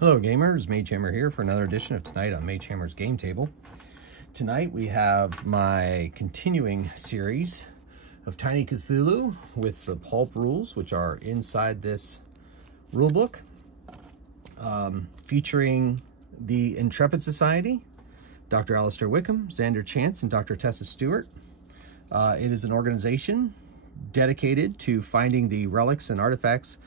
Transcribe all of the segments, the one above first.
Hello gamers, Magehammer here for another edition of Tonight on Magehammer's Game Table. Tonight we have my continuing series of Tiny Cthulhu with the pulp rules, which are inside this rulebook, featuring the Intrepid Society, Dr. Alistair Wickham, Xander Chance, and Dr. Tessa Stewart. It is an organization dedicated to finding the relics and artifacts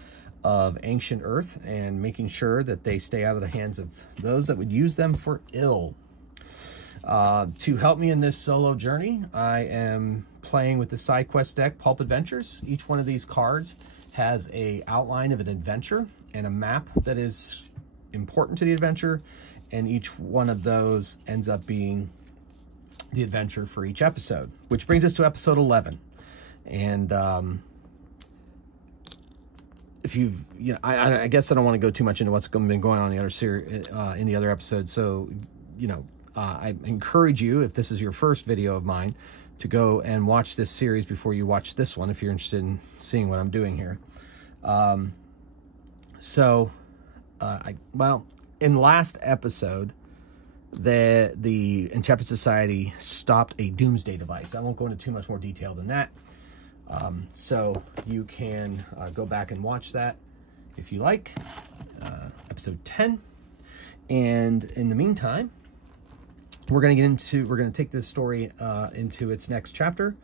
of ancient Earth and making sure that they stay out of the hands of those that would use them for ill. To help me in this solo journey, I am playing with the side quest deck, Pulp Adventures. Each one of these cards has an outline of an adventure and a map that is important to the adventure, and each one of those ends up being the adventure for each episode, which brings us to episode 11. And if you've, I guess I don't want to go too much into what's been going on in the other series, in the other episodes. So, I encourage you, if this is your first video of mine, to go and watch this series before you watch this one, if you're interested in seeing what I'm doing here. In last episode, the Intrepid Society stopped a doomsday device. I won't go into too much more detail than that. So you can go back and watch that if you like, episode 10. And in the meantime, we're going to take this story into its next chapter,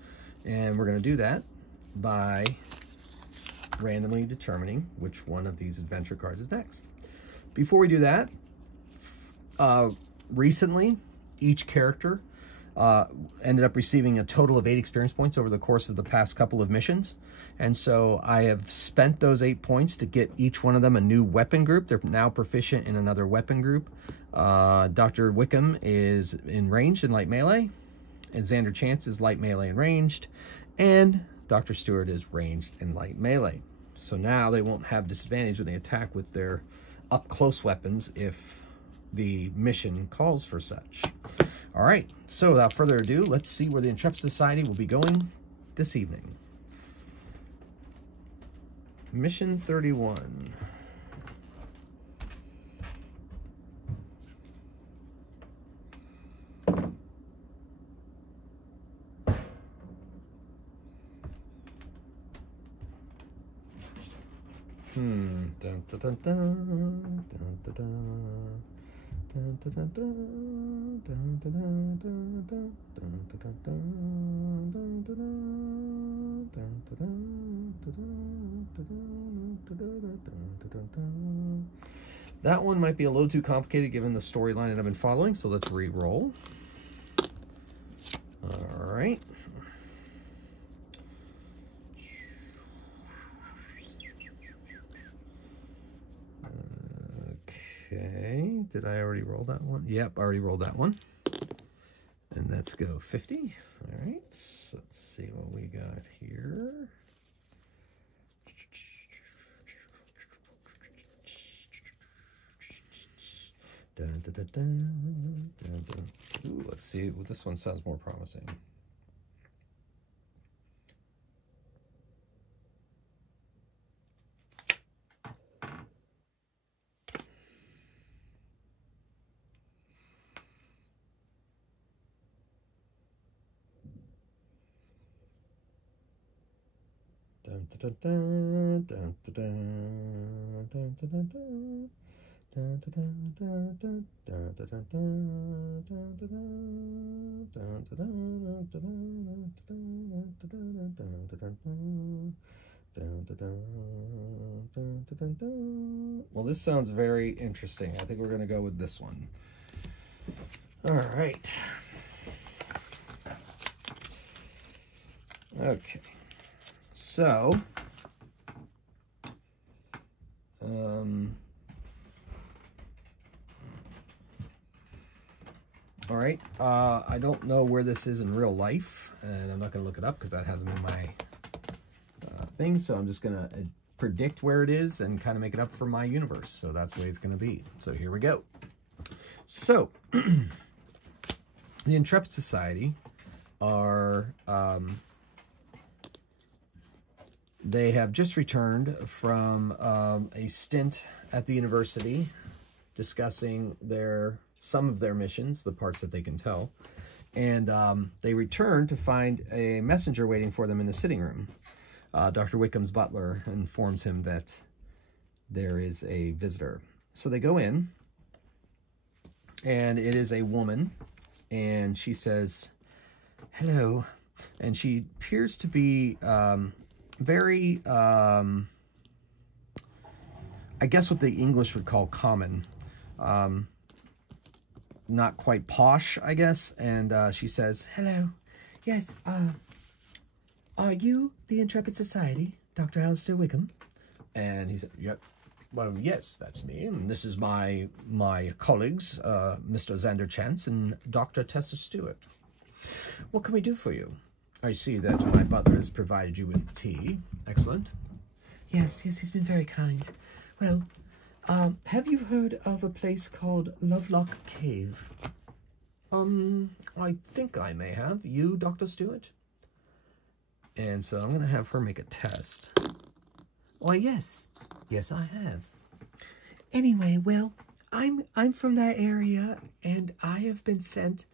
and we're going to do that by randomly determining which one of these adventure cards is next. Before we do that, recently, each character ended up receiving a total of 8 experience points over the course of the past couple of missions. And so I have spent those 8 points to get each one of them a new weapon group. They're now proficient in another weapon group. Dr. Wickham is in ranged and light melee, and Xander Chance is light melee and ranged, and Dr. Stewart is ranged and light melee. So now they won't have disadvantage when they attack with their up-close weapons if the mission calls for such. All right, so without further ado, let's see where the Intrepid Society will be going this evening. Mission 31. Dun, dun, dun, dun, dun, dun, dun. That one might be a little too complicated given the storyline that I've been following, so let's re-roll. All right. Okay, did I already roll that one? Yep, already rolled that one. And let's go 50. All right, so let's see what we got here. Dun, dun, dun, dun, dun, dun. Ooh, let's see. Well, this one sounds more promising. Dun, dun, dun, dun, dun, dun, dun, dun, dun, dun. Well, this sounds very interesting. I think we're going to go with this one. All right. Okay. So, all right, I don't know where this is in real life, and I'm not going to look it up because that hasn't been my thing, so I'm just going to predict where it is and kind of make it up for my universe, so that's the way it's going to be. So here we go. So, the Intrepid Society are... they have just returned from a stint at the university discussing some of their missions, the parts that they can tell. And they return to find a messenger waiting for them in the sitting room. Dr. Wickham's butler informs him that there is a visitor. So they go in, and it is a woman, and she says, "Hello." And she appears to be very, I guess what the English would call common. Not quite posh, I guess. And she says, "Hello. Yes, are you the Intrepid Society, Dr. Alistair Wickham?" And he said, "Yep. Well, yes, that's me. And this is my colleagues, Mr. Xander Chance and Dr. Tessa Stewart. What can we do for you? I see that my butler has provided you with tea. Excellent." Yes, he's been very kind. Well, have you heard of a place called Lovelock Cave? I think I may have. You, Dr. Stewart? And so I'm going to have her make a test. Why, yes. Yes, I have. Anyway, well, I'm from that area, and I have been sent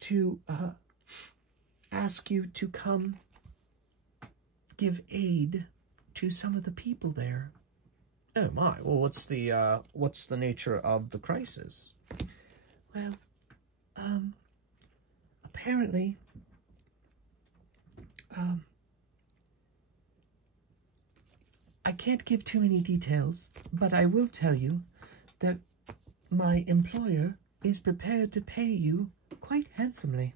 to ask you to come give aid to some of the people there. Oh my! Well, what's the nature of the crisis? Well, apparently, I can't give too many details, but I will tell you that my employer is prepared to pay you quite handsomely.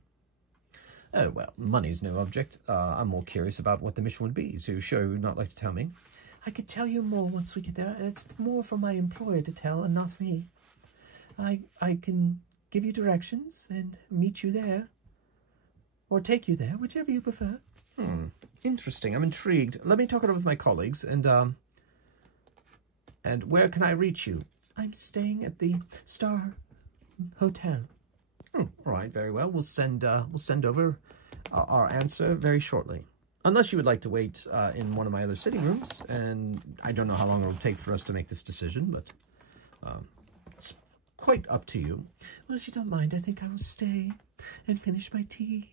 Oh, well, money's no object. I'm more curious about what the mission would be, so sure you would not like to tell me? I could tell you more once we get there. It's more for my employer to tell and not me. I can give you directions and meet you there. Or take you there, whichever you prefer. Interesting. I'm intrigued. Let me talk it over with my colleagues, and where can I reach you? I'm staying at the Star Hotel. All right, very well. We'll send over our answer very shortly. Unless you would like to wait in one of my other sitting rooms, and I don't know how long it will take for us to make this decision, but it's quite up to you. Well, if you don't mind, I think I will stay and finish my tea.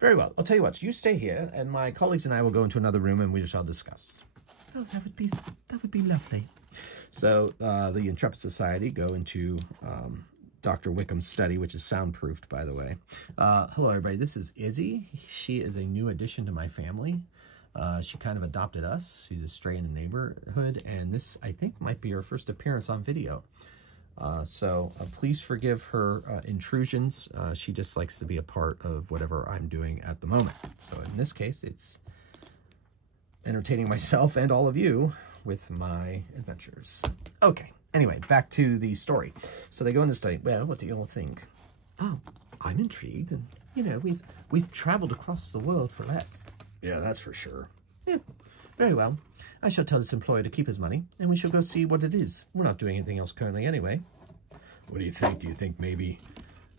Very well. I'll tell you what. You stay here, and my colleagues and I will go into another room, and we shall discuss. Oh, that would be lovely. So the Intrepid Society go into Dr. Wickham's study, which is soundproofed, by the way. Hello, everybody. This is Izzy. She is a new addition to my family. She kind of adopted us. She's a stray in the neighborhood, and this, I think, might be her first appearance on video. So please forgive her intrusions. She just likes to be a part of whatever I'm doing at the moment. So in this case, it's entertaining myself and all of you with my adventures. Okay. Anyway, back to the story. So they go into study. Well, what do you all think? Oh, I'm intrigued, and you know, we've traveled across the world for less. Yeah, that's for sure. Yeah, very well. I shall tell this employer to keep his money, and we shall go see what it is. We're not doing anything else currently anyway. What do you think? Do you think maybe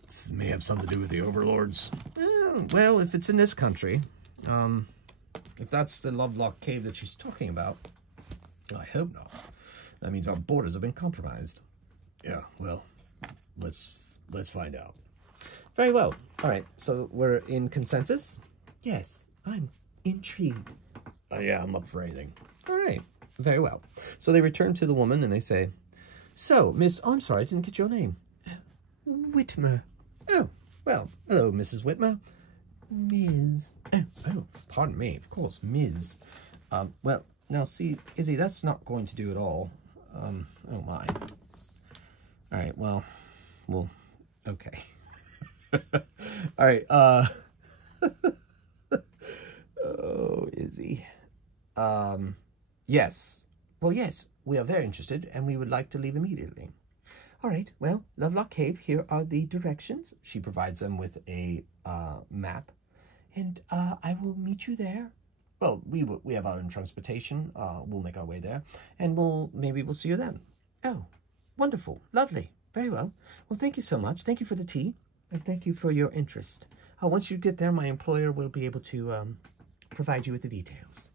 this may have something to do with the overlords? Well, if it's in this country, if that's the Lovelock Cave that she's talking about, I hope not. That means our borders have been compromised. Yeah, well, let's find out. Very well. All right, so we're in consensus? Yes, I'm intrigued. Yeah, I'm up for anything. All right, very well. So they return to the woman and they say, "So, Miss, I'm sorry, I didn't get your name." Whitmer. Oh, well, hello, Mrs. Whitmer. Ms. Oh, pardon me, of course, Ms. Well, now see, Izzy, that's not going to do at all. Oh my. All right, well, okay. All right, oh, Izzy. Yes. Well, yes, we are very interested, and we would like to leave immediately. All right, well, Lovelock Cave, here are the directions. She provides them with a map, and I will meet you there. Well, we have our own transportation. We'll make our way there, and maybe we'll see you then. Oh, wonderful, lovely, very well. Well, thank you so much. Thank you for the tea, and thank you for your interest. Once you get there, my employer will be able to provide you with the details.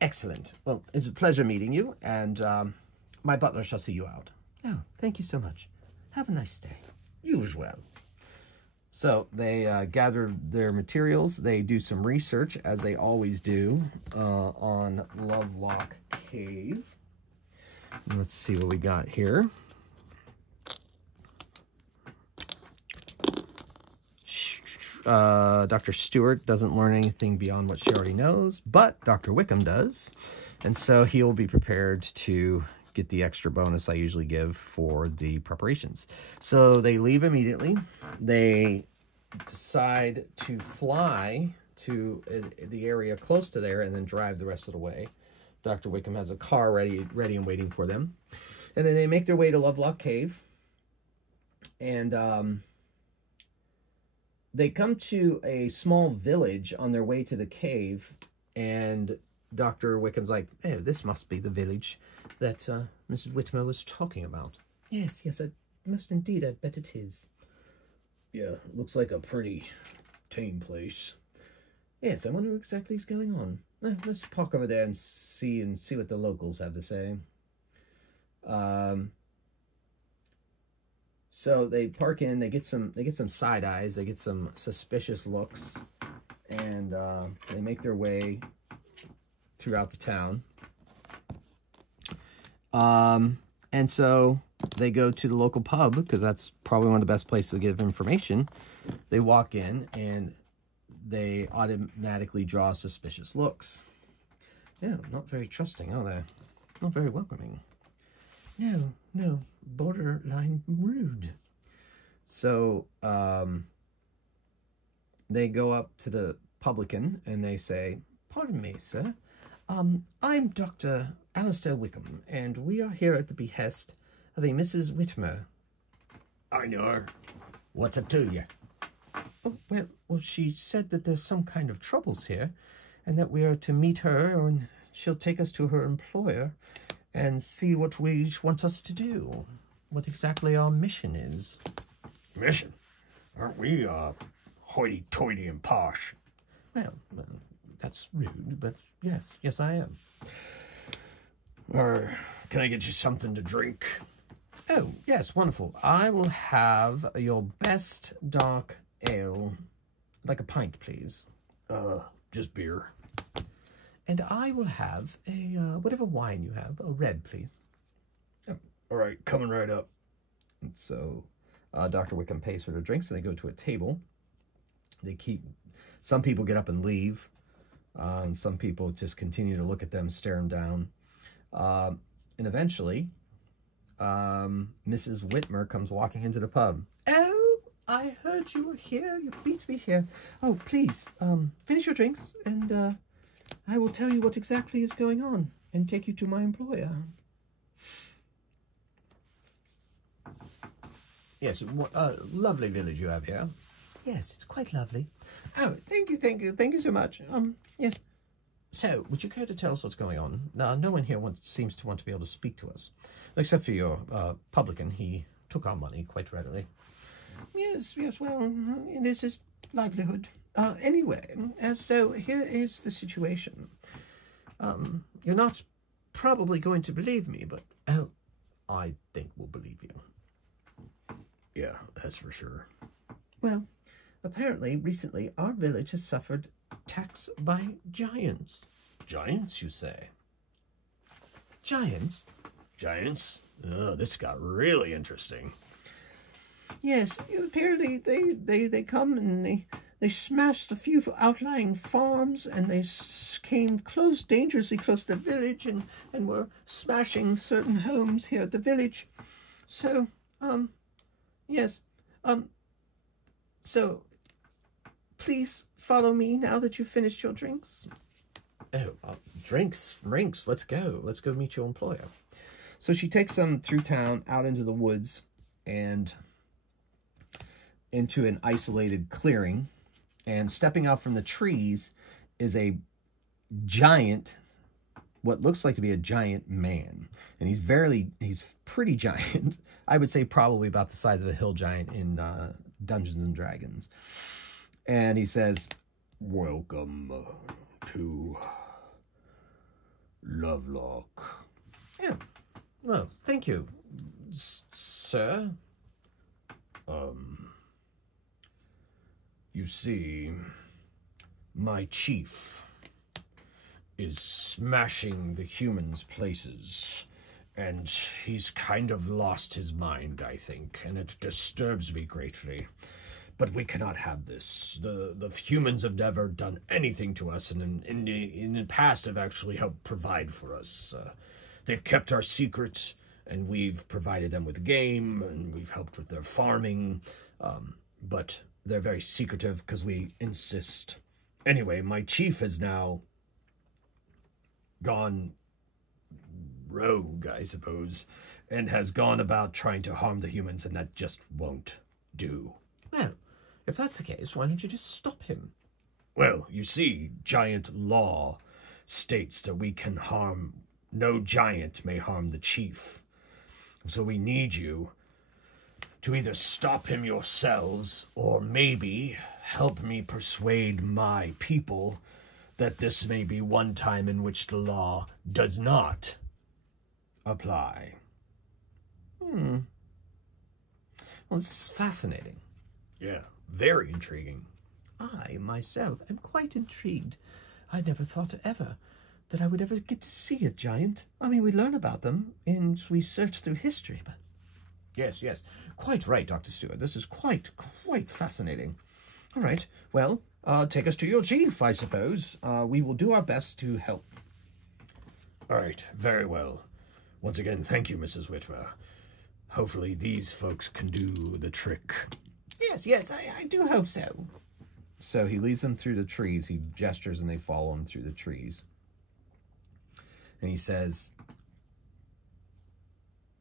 Excellent. Well, it's a pleasure meeting you, and my butler shall see you out. Oh, thank you so much. Have a nice day. You as well. So they gather their materials. They do some research, as they always do, on Lovelock Cave. Let's see what we got here. Dr. Stewart doesn't learn anything beyond what she already knows, but Dr. Wickham does. And so he'll be prepared to get the extra bonus I usually give for the preparations. So they leave immediately. They decide to fly to the area close to there and then drive the rest of the way. Dr. Wickham has a car ready and waiting for them. And then they make their way to Lovelock Cave. And they come to a small village on their way to the cave. And Dr. Wickham's like, oh, this must be the village that Mrs. Whitmer was talking about. Yes, most indeed, I bet it is. Yeah, looks like a pretty tame place. Yes, I wonder what exactly is going on. Let's park over there and see what the locals have to say. So they park in. They get some side eyes. They get some suspicious looks, and they make their way throughout the town. And so they go to the local pub, because that's probably one of the best places to give information. They walk in, and they automatically draw suspicious looks. Yeah, not very trusting, are they? Not very welcoming. No, borderline rude. So, they go up to the publican, and they say, pardon me, sir. I'm Dr. Alistair Wickham, and we are here at the behest of a Mrs. Whitmer. I know her. What's it to you? Oh, well, she said that there's some kind of troubles here, and that we are to meet her, and she'll take us to her employer and see what we want us to do, what exactly our mission is. Mission? Aren't we hoity-toity and posh? Well, that's rude, but yes, I am. Or can I get you something to drink? Oh, yes, wonderful. I will have your best dark ale. Like a pint, please. Just beer. And I will have a, whatever wine you have, a red, please. Oh, all right, coming right up. And so Dr. Wickham pays for their drinks, and they go to a table. Some people get up and leave. And some people just continue to look at them, stare them down. And eventually, Mrs. Whitmer comes walking into the pub. Oh, I heard you were here. You beat me here. Oh, please, finish your drinks, and I will tell you what exactly is going on and take you to my employer. Yes, lovely village you have here. Yes, it's quite lovely. Oh, thank you so much. Yes. So, would you care to tell us what's going on? No one here seems to want to be able to speak to us, except for your publican. He took our money quite readily. Yes, well, it is his livelihood. Anyway, so here is the situation. You're not probably going to believe me, but I think we'll believe you. Yeah, that's for sure. Well, apparently, recently, our village has suffered attacks by giants. Giants, you say? Giants? Giants? Oh, this got really interesting. Yes, apparently they come and they smashed a few outlying farms, and they came dangerously close to the village, and were smashing certain homes here at the village. So, yes, so please follow me now that you've finished your drinks. Oh, drinks, let's go meet your employer. So she takes them through town, out into the woods, and into an isolated clearing. And stepping out from the trees is a giant, what looks like to be a giant man. And he's pretty giant. I would say probably about the size of a hill giant in Dungeons and Dragons. And he says, welcome to Lovelock. Yeah, well, thank you Sir? You see, my chief is smashing the humans' places, and he's kind of lost his mind, I think, and it disturbs me greatly. But we cannot have this. The humans have never done anything to us, and in the past have actually helped provide for us. They've kept our secrets, and we've provided them with game, and we've helped with their farming, but they're very secretive because we insist. Anyway, my chief has now gone rogue, I suppose, and has gone about trying to harm the humans, and that just won't do. Well, if that's the case, why don't you just stop him? Well, you see, giant law states that no giant may harm the chief. So we need you to either stop him yourselves, or maybe help me persuade my people that this may be one time in which the law does not apply. Well, this is fascinating. Yeah, very intriguing. I, myself, am quite intrigued. I never thought ever that I would ever get to see a giant. I mean, we learn about them and we search through history, but... Yes. Quite right, Dr. Stewart. This is quite fascinating. All right, well, take us to your chief, I suppose. We will do our best to help. All right, very well. Once again, thank you, Mrs. Whitmer. Hopefully these folks can do the trick. Yes, I do hope so. So he leads them through the trees. He gestures and they follow him through the trees. And he says,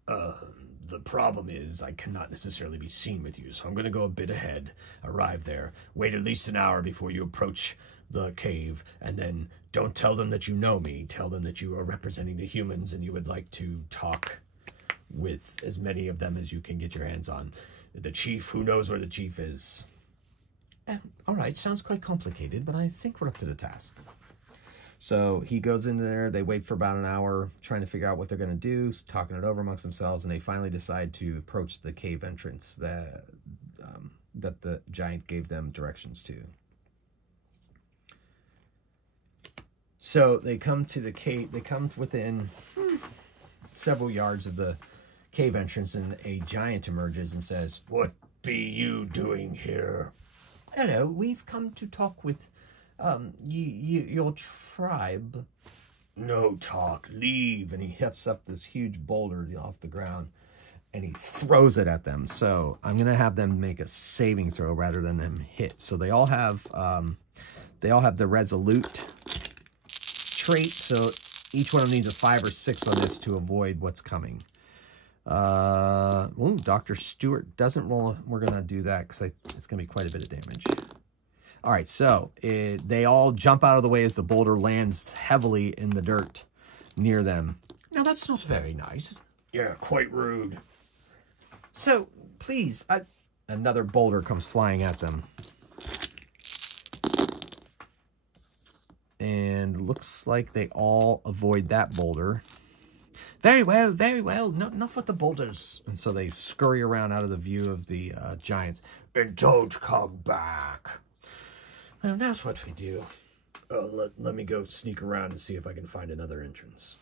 the problem is I cannot necessarily be seen with you, so I'm going to go a bit ahead, arrive there, wait at least an hour before you approach the cave, and then don't tell them that you know me. Tell them that you are representing the humans and you would like to talk with as many of them as you can get your hands on. The chief, who knows where the chief is? All right, sounds quite complicated, but I think we're up to the task. So he goes in there, they wait for about an hour, trying to figure out what they're going to do, talking it over amongst themselves, and they finally decide to approach the cave entrance that the giant gave them directions to. So they come to the cave, they come within several yards of the cave entrance, and a giant emerges and says, "What be you doing here?" Hello, we've come to talk with your tribe. No talk, leave. And he hefts up this huge boulder off the ground and he throws it at them. So I'm going to have them make a saving throw rather than them hit. So they all have the resolute trait. So each one of them needs a 5 or 6 on this to avoid what's coming. Dr. Stewart doesn't roll. We're going to do that because it's going to be quite a bit of damage. All right, so they all jump out of the way as the boulder lands heavily in the dirt near them. Now, that's not very nice. Yeah, quite rude. So, please, Another boulder comes flying at them. And looks like they all avoid that boulder. Very well, enough with the boulders. And so they scurry around out of the view of the giants. And don't come back. Well, that's what we do. Let me go sneak around and see if I can find another entrance.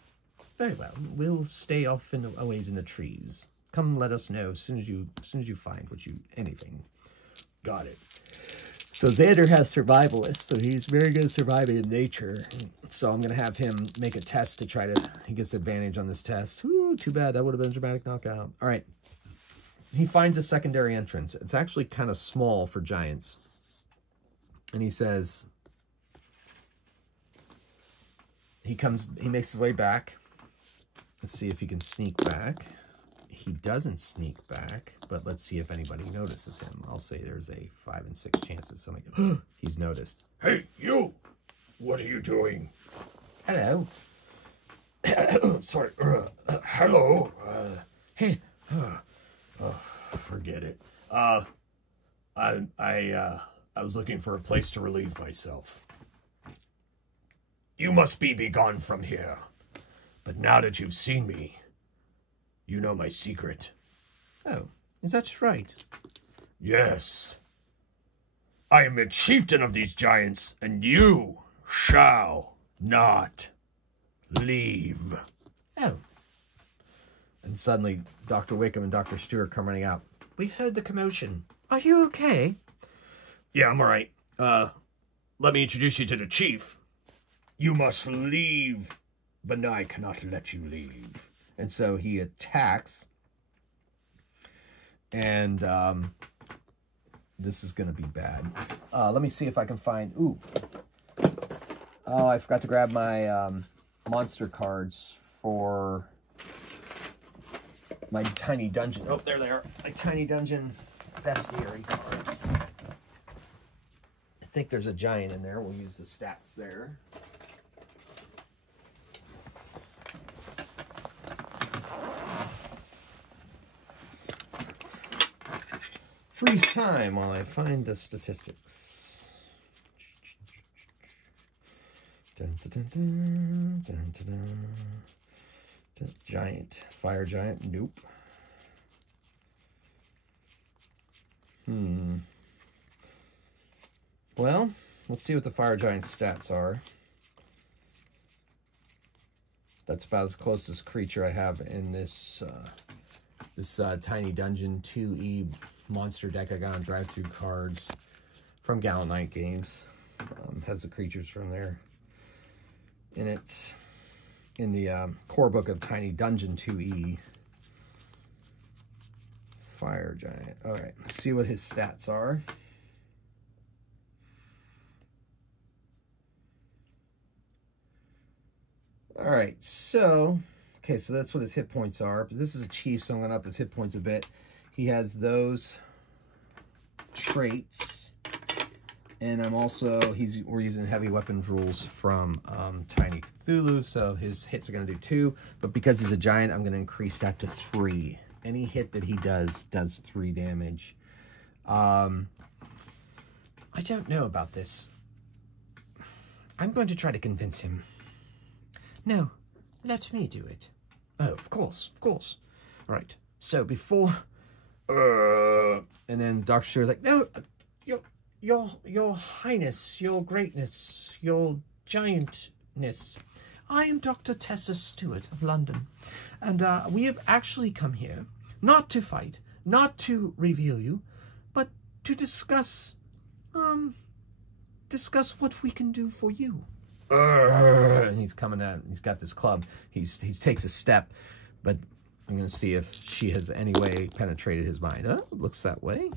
Very well. We'll stay off a ways in the trees. Come, let us know as soon as you find anything. Got it. So Xander has survivalist, so he's very good at surviving in nature. So I'm gonna have him make a test to try to. He gets advantage on this test. Ooh, too bad. That would have been a dramatic knockout. All right. He finds a secondary entrance. It's actually kind of small for giants. And he says, he makes his way back. Let's see if he can sneak back. He doesn't sneak back, but let's see if anybody notices him. I'll say there's a 5 and 6 chance that somebody, he's noticed. Hey, you! What are you doing? Hello. Sorry. Hello. Hey. Forget it. I was looking for a place to relieve myself. You must be begone from here. But now that you've seen me, you know my secret. Oh, is that right? Yes. I am a chieftain of these giants, and you shall not leave. Oh, And suddenly, Dr. Wickham and Dr. Stewart come running out. we heard the commotion. Are you okay? Yeah, I'm all right. Let me introduce you to the chief. You must leave, but I cannot let you leave. And so he attacks. And this is going to be bad. Let me see if I can find... Ooh. Oh, I forgot to grab my monster cards for my Tiny Dungeon. Oh, there they are. My Tiny Dungeon bestiary cards. I think there's a giant in there. We'll use the stats there. Freeze time while I find the statistics. Dun, dun, dun, dun, dun, dun, dun. Giant. Fire giant. Nope. Well, let's see what the fire giant's stats are. That's about as close as creature I have in this Tiny Dungeon 2E monster deck I got on drive-through cards from Gallant Knight Games. Has the creatures from there in it. In the core book of Tiny Dungeon 2E. Fire giant. All right, let's see what his stats are. All right, so, okay, so that's what his hit points are. But this is a chief, so I'm going to up his hit points a bit. He has those traits. And I'm also, we're using heavy weapons rules from Tiny Cthulhu, so his hits are going to do 2. But because he's a giant, I'm going to increase that to 3. Any hit that he does 3 damage. I don't know about this. I'm going to try to convince him. No, let me do it. Oh, of course, of course. Right, so before... And then Dr. Stewart's like, No, Your Highness, Your Greatness, Your Giantness. I am Dr. Tessa Stewart of London, and we have actually come here not to fight, not to reveal you, but to discuss what we can do for you. and he's coming at, he's got this club. He takes a step, but I'm going to see if she has any way penetrated his mind. Oh, it looks that way.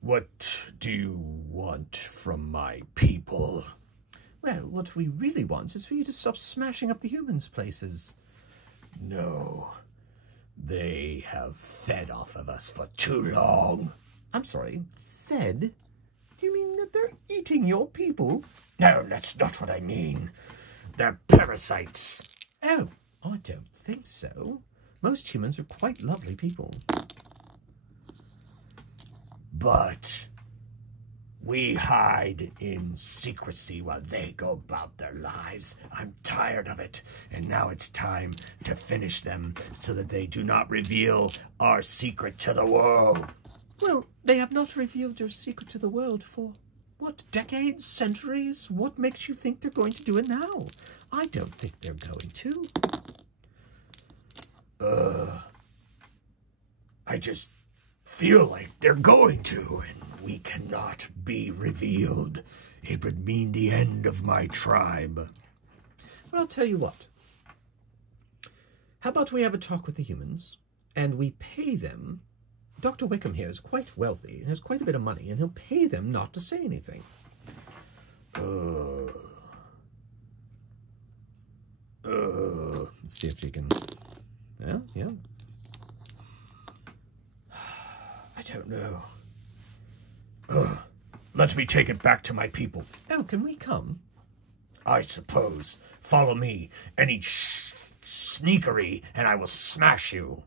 What do you want from my people? Well, what we really want is for you to stop smashing up the humans' places. No. They have fed off of us for too long. I'm sorry, fed? Do you mean that they're eating your people? No, that's not what I mean. They're parasites. Oh, I don't think so. Most humans are quite lovely people. But we hide in secrecy while they go about their lives. I'm tired of it, and now it's time to finish them so that they do not reveal our secret to the world. Well, they have not revealed your secret to the world for, what, decades, centuries? What makes you think they're going to do it now? I don't think they're going to. I just feel like they're going to, and we cannot be revealed. It would mean the end of my tribe. Well, I'll tell you what. How about we have a talk with the humans, and we pay them. Dr. Wickham here is quite wealthy and has quite a bit of money, and he'll pay them not to say anything. Let's see if she can... Yeah. I don't know. Let me take it back to my people. Oh, can we come? I suppose. Follow me. Any sneakery, and I will smash you.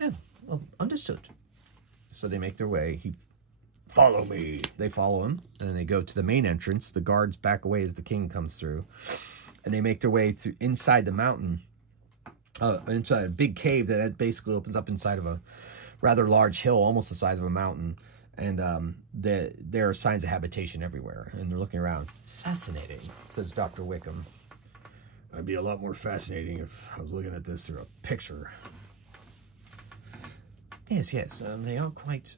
Oh, well, understood. So they make their way. Follow me. They follow him, and then they go to the main entrance. The guards back away as the king comes through. And they make their way through inside the mountain. inside a big cave that basically opens up inside of a rather large hill, almost the size of a mountain. And there are signs of habitation everywhere, and they're looking around. Fascinating, says Dr. Wickham. It'd be a lot more fascinating if I was looking at this through a picture. Yes, they are quite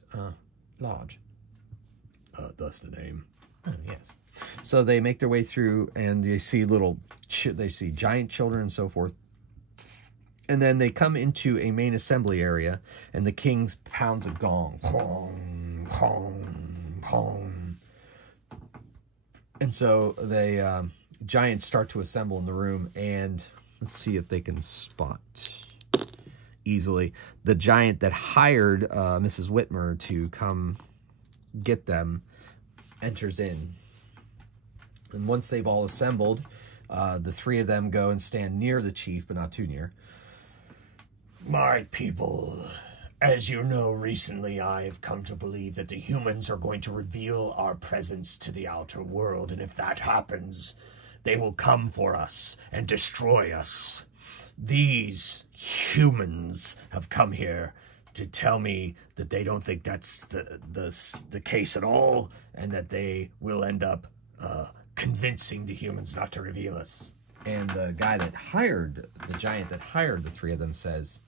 large. Thus the name. Oh, yes. So they make their way through, and they see they see giant children and so forth. And then they come into a main assembly area, and the king pounds a gong. Gong, gong, gong. And so they giants start to assemble in the room, and let's see if they can spot easily. The giant that hired Mrs. Whitmer to come get them enters in. And once they've all assembled, the three of them go and stand near the chief, but not too near. My people, as you know, recently I have come to believe that the humans are going to reveal our presence to the outer world, and if that happens, they will come for us and destroy us. These humans have come here to tell me that they don't think that's the case at all, and that they will end up convincing the humans not to reveal us. And the guy that hired, the giant that hired the three of them says,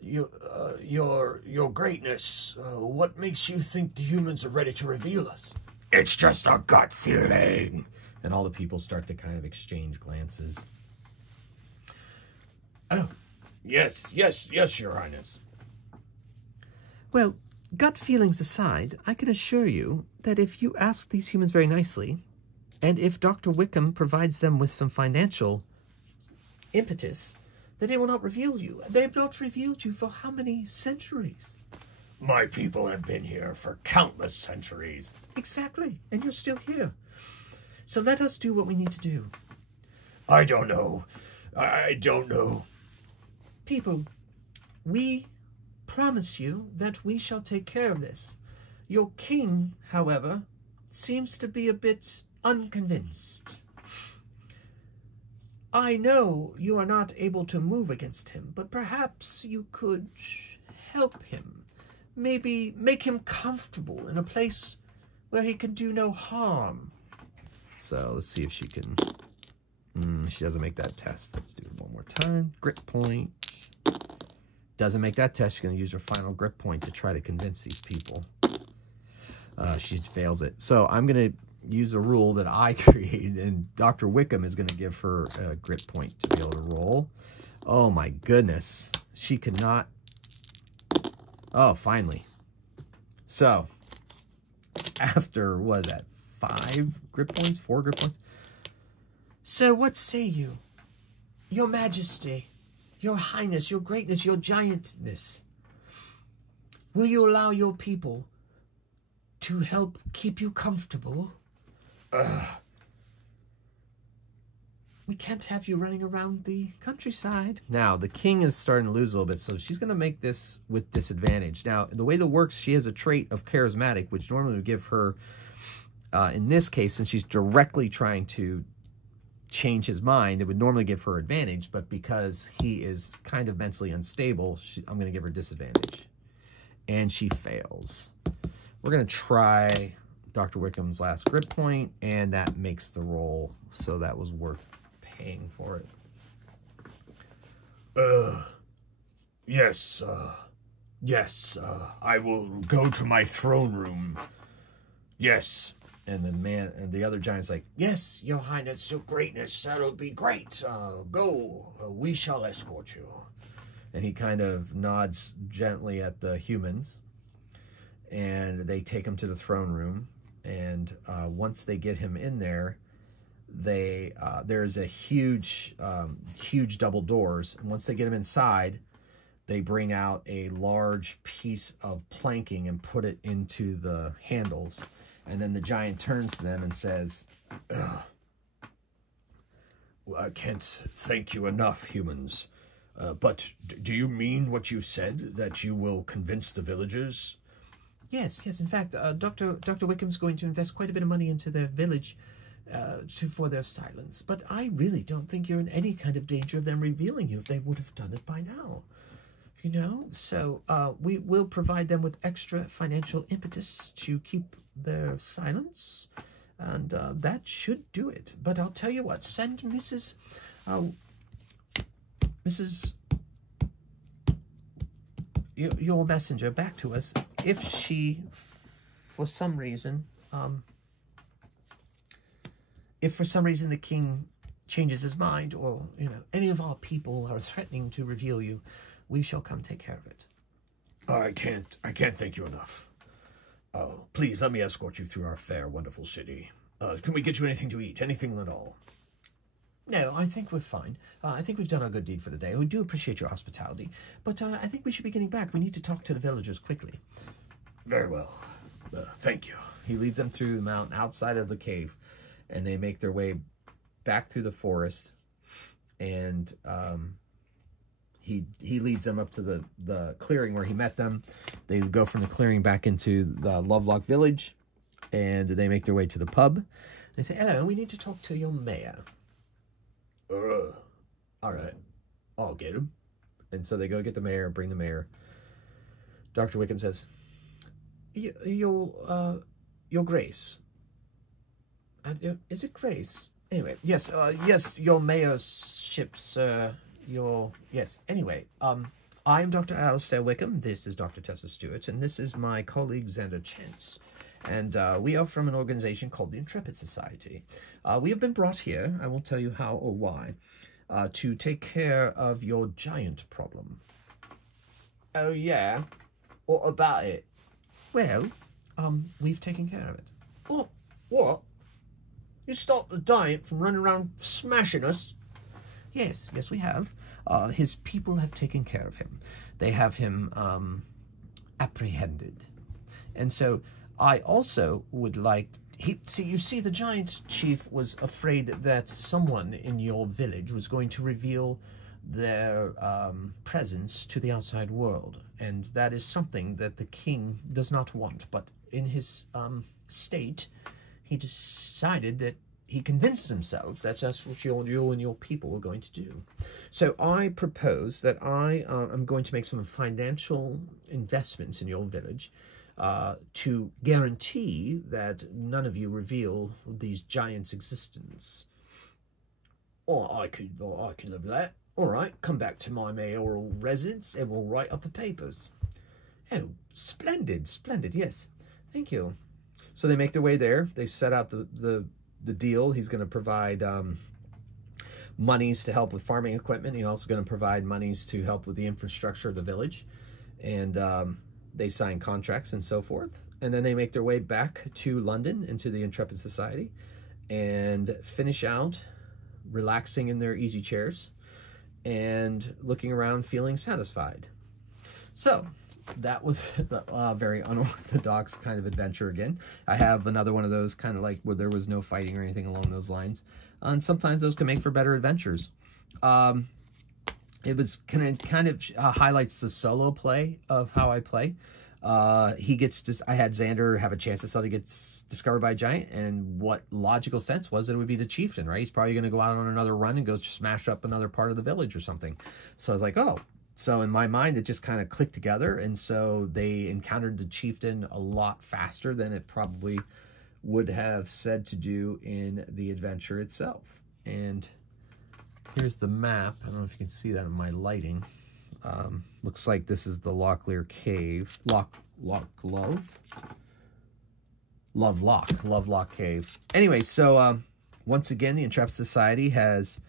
Your greatness, what makes you think the humans are ready to reveal us? It's just a gut feeling. And all the people start to kind of exchange glances. Oh, yes, Your Highness. Well, gut feelings aside, I can assure you that if you ask these humans very nicely, and if Dr. Wickham provides them with some financial impetus, then they will not reveal you. They have not revealed you for how many centuries? My people have been here for countless centuries. Exactly, and you're still here. So let us do what we need to do. I don't know. People, we promise you that we shall take care of this. Your king, however, seems to be a bit unconvinced. I know you are not able to move against him, but perhaps you could help him. Maybe make him comfortable in a place where he can do no harm. So let's see if she can... she doesn't make that test. Let's do it one more time. Grit point. Doesn't make that test. She's going to use her final grit point to try to convince these people. She fails it. So I'm going to use a rule that I created, and Dr. Wickham is going to give her a grit point to be able to roll. Oh my goodness. She could not... Oh, finally. So, after, what is that, 5 grit points? 4 grit points? So what say you? Your Majesty, Your Highness, Your Greatness, Your Giantness, will you allow your people to help keep you comfortable? We can't have you running around the countryside. Now, the king is starting to lose a little bit, so she's going to make this with disadvantage. Now, the way that works, she has a trait of charismatic, which normally would give her, in this case, since she's directly trying to change his mind, it would normally give her advantage, but because he is kind of mentally unstable, I'm going to give her disadvantage. And she fails. We're going to try Dr. Wickham's last grit point, and that makes the roll, so that was worth paying for it. Yes, I will go to my throne room. Yes. And the other giant's like, Yes, Your Highness, Your Greatness, that'll be great. Go, we shall escort you. and he kind of nods gently at the humans, and they take him to the throne room. And once they get him in there, there's a huge double doors. And once they get him inside, they bring out a large piece of planking and put it into the handles. And then the giant turns to them and says, Well, I can't thank you enough, humans. But do you mean what you said, that you will convince the villagers? Yes. In fact, Dr. Wickham's going to invest quite a bit of money into the village for their silence. But I really don't think you're in any kind of danger of them revealing you. They would have done it by now. You know, so we will provide them with extra financial impetus to keep their silence, and that should do it. But I'll tell you what, send Mrs. Your messenger back to us if she, for some reason, the king changes his mind, or any of our people are threatening to reveal you, we shall come take care of it. I can't thank you enough. Please let me escort you through our fair, wonderful city. Can we get you anything to eat? Anything at all? No, I think we're fine. I think we've done our good deed for the day. We do appreciate your hospitality, but I think we should be getting back. We need to talk to the villagers quickly. Very well. Thank you. He leads them through the mountain outside of the cave, and they make their way back through the forest, and he leads them up to the clearing where he met them. They go from the clearing back into the Lovelock village, and they make their way to the pub. They say, hello, we need to talk to your mayor. All right. I'll get him. And so they go get the mayor, bring the mayor. Dr. Wickham says, Your Grace. Is it Grace? Anyway, yes, your mayorship, sir. Yes, anyway, I'm Dr. Alistair Wickham. This is Dr. Tessa Stewart, and this is my colleague Xander Chance. And we are from an organization called the Intrepid Society. We have been brought here, I won't tell you how or why, to take care of your giant problem. Oh, yeah? What about it? Well, we've taken care of it. Oh, what? You stopped the giant from running around smashing us? Yes, we have. His people have taken care of him. They have him apprehended. And so I also would like... you see, the giant chief was afraid that someone in your village was going to reveal their presence to the outside world. And that is something that the king does not want. But in his state, he decided that he convinced himself that that's what you and your people were going to do. So I propose that I am going to make some financial investments in your village to guarantee that none of you reveal these giants' existence. I could live with that. All right, come back to my mayoral residence and we'll write up the papers. Oh, splendid, yes. Thank you. So they make their way there. They set out the deal. He's going to provide monies to help with farming equipment. He's also going to provide monies to help with the infrastructure of the village. And they sign contracts and so forth. And then they make their way back to London into the Intrepid Society and finish out relaxing in their easy chairs and looking around feeling satisfied. So that was a very unorthodox kind of adventure again. I have another one of those kind of like where there was no fighting or anything along those lines. And sometimes those can make for better adventures. It was kind of highlights the solo play of how I play. I had Xander have a chance to suddenly gets discovered by a giant, and what logical sense was that it would be the chieftain, right? He's probably going to go out on another run and go smash up another part of the village or something. So I was like, oh. So in my mind, it just kind of clicked together, and so they encountered the chieftain a lot faster than it probably would have said to do in the adventure itself. And here's the map. I don't know if you can see that in my lighting. Looks like this is the Locklear Cave. Lovelock Cave. Anyway, so once again, the Intrepid Society has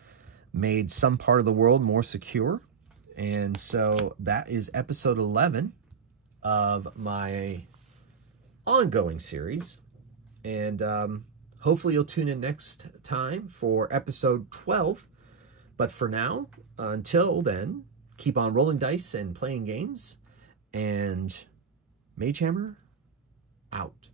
made some part of the world more secure. And so that is episode 11 of my ongoing series. And hopefully you'll tune in next time for episode 12. But for now, until then, keep on rolling dice and playing games. And Magehammer out.